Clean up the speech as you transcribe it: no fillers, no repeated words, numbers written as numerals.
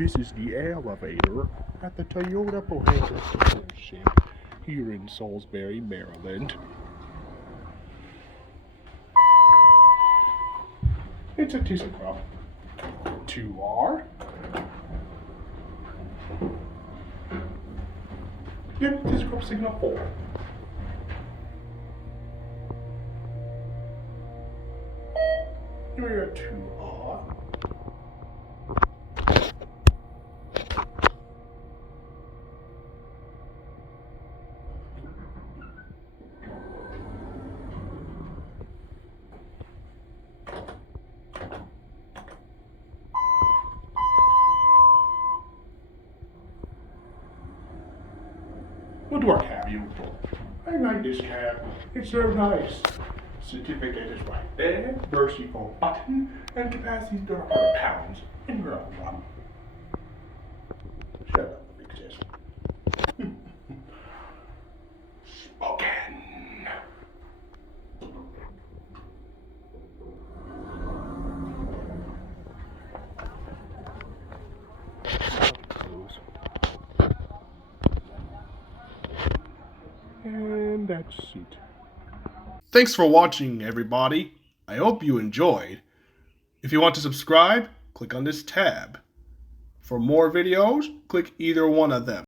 This is the elevator at the Toyota Pohanka dealership here in Salisbury, Maryland. It's a ThyssenKrupp 2R. Yep, ThyssenKrupp Signa 4. We're a 2R. What do I have you for? I like this cab. It's so nice. Certificate is right there. Mercy for button and capacity 300 pounds in row one. Shut up, Fixtures. Smokin. And that's it. Thanks for watching, everybody. I hope you enjoyed. If you want to subscribe, click on this tab. For more videos, click either one of them.